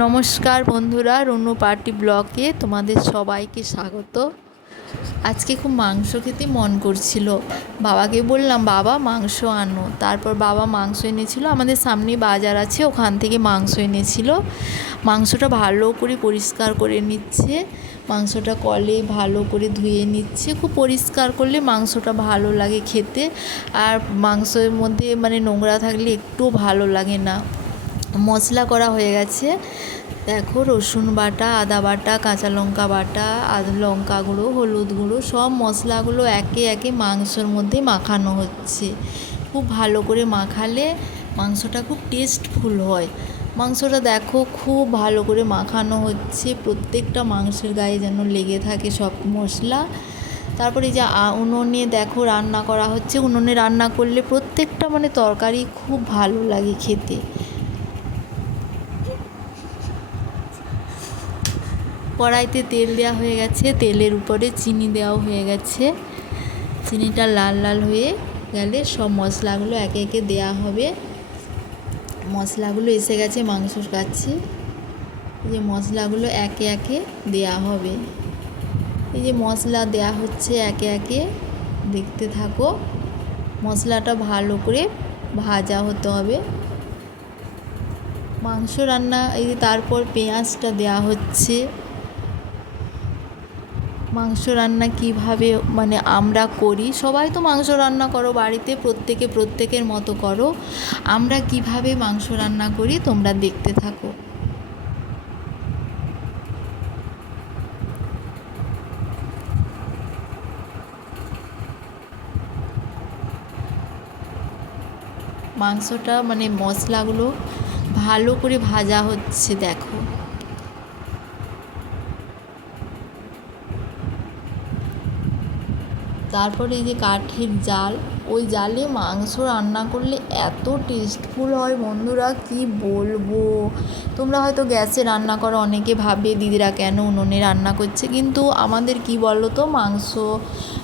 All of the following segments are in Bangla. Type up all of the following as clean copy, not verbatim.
নমস্কার বন্ধুরা, রুনু পার্টি ব্লগে তোমাদের সবাইকে স্বাগত। আজকে খুব মাংস খেতে মন করছিল। বাবাকে বললাম, বাবা মাংস আনো। তারপর বাবা মাংস এনেছিল, আমাদের সামনে বাজার আছে, ওখান থেকে মাংস এনেছিল। মাংসটা ভালো করে পরিষ্কার করে নিচ্ছে, মাংসটা কলে ভালো করে ধুয়ে নিচ্ছে। খুব পরিষ্কার করলে মাংসটা ভালো লাগে খেতে, আর মাংসের মধ্যে নোংরা থাকলে একটু ভালো লাগে না। মশলা করা হয়ে গেছে, দেখো রসুন বাটা, আদা বাটা, কাঁচা লঙ্কা বাটা, লঙ্কা গুঁড়ো, হলুদ গুঁড়ো, সব মশলাগুলো একে একে মাংসর মধ্যে মাখানো হচ্ছে। খুব ভালো করে মাখালে মাংসটা খুব টেস্টফুল হয়। মাংসটা দেখো খুব ভালো করে মাখানো হচ্ছে, প্রত্যেকটা মাংসের গায়ে যেন লেগে থাকে সব মশলা। তারপরে যে উনুনে দেখো রান্না করা হচ্ছে। উনুনে রান্না করলে প্রত্যেকটা তরকারি খুব ভালো লাগে খেতে। কড়াইতে তেল দেওয়া হয়ে গেছে, তেলের উপরে চিনি দেওয়া হয়ে গেছে। চিনিটা লাল লাল হয়ে গেলে সব মশলাগুলো একে একে দেওয়া হবে। মশলাগুলো এসে গেছে মাংসর কাছে, এই যে মশলাগুলো একে একে দেওয়া হবে। এই যে মশলা দেওয়া হচ্ছে একে একে, দেখতে থাকো। মশলাটা ভালো করে ভাজা হতে হবে। মাংস রান্না, এই যে তারপর পেঁয়াজটা দেওয়া হচ্ছে। মাংস রান্না কীভাবে আমরা করি, সবাই তো মাংস রান্না করো বাড়িতে, প্রত্যেকে প্রত্যেকের মতো করো। আমরা কিভাবে মাংস রান্না করি তোমরা দেখতে থাকো। মাংসটা মশলাগুলো ভালো করে ভাজা হচ্ছে, দেখো। তারপরে এই যে কাঠের জাল, ওই জালে মাংস রান্না করলে এত টেস্টফুল হয় বন্ধুরা, কি বলবো। তোমরা হয়তো গ্যাসে রান্না করো, অনেকে ভাবে দিদিরা কেন উনুনে রান্না করছে, কিন্তু আমাদের কি বলো তো, মাংস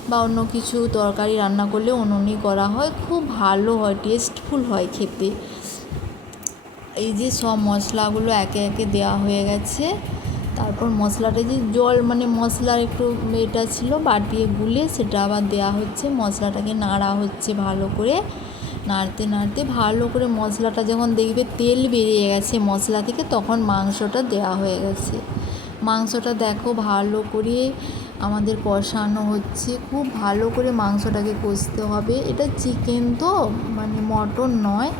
বা অন্য কিছু তরকারি রান্না করলে উনুনে করা হয়, খুব ভালো হয়, টেস্টফুল হয় খেতে। এই যে সব মশলাগুলো একে একে দেওয়া হয়ে গেছে। তারপর মশলাটা যে জল মশলার একটু এটা ছিল, বাটিয়ে গুলে সেটা আবার দেওয়া হচ্ছে। মশলাটাকে নাড়া হচ্ছে ভালো করে, নাড়তে নাড়তে ভালো করে মশলাটা যখন দেখবে তেল বেরিয়ে গেছে মশলা থেকে, তখন মাংসটা দেওয়া হয়ে গেছে। মাংসটা দেখো ভালো করে আমাদের কষানো হচ্ছে, খুব ভালো করে মাংসটাকে কষতে হবে। এটা চিকেন তো, মটন নয়,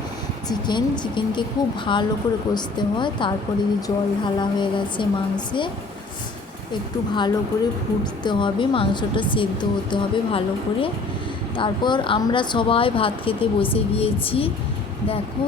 চিকেনকে খুব ভালো করে কষতে হয়। তারপরে জল ঢালা হয়ে গেছে মাংসে, একটু ভালো করে ফুটতে হবে, মাংসটা সেদ্ধ হতে হবে ভালো করে। তারপর আমরা সবাই ভাত খেতে বসে গিয়েছি, দেখো।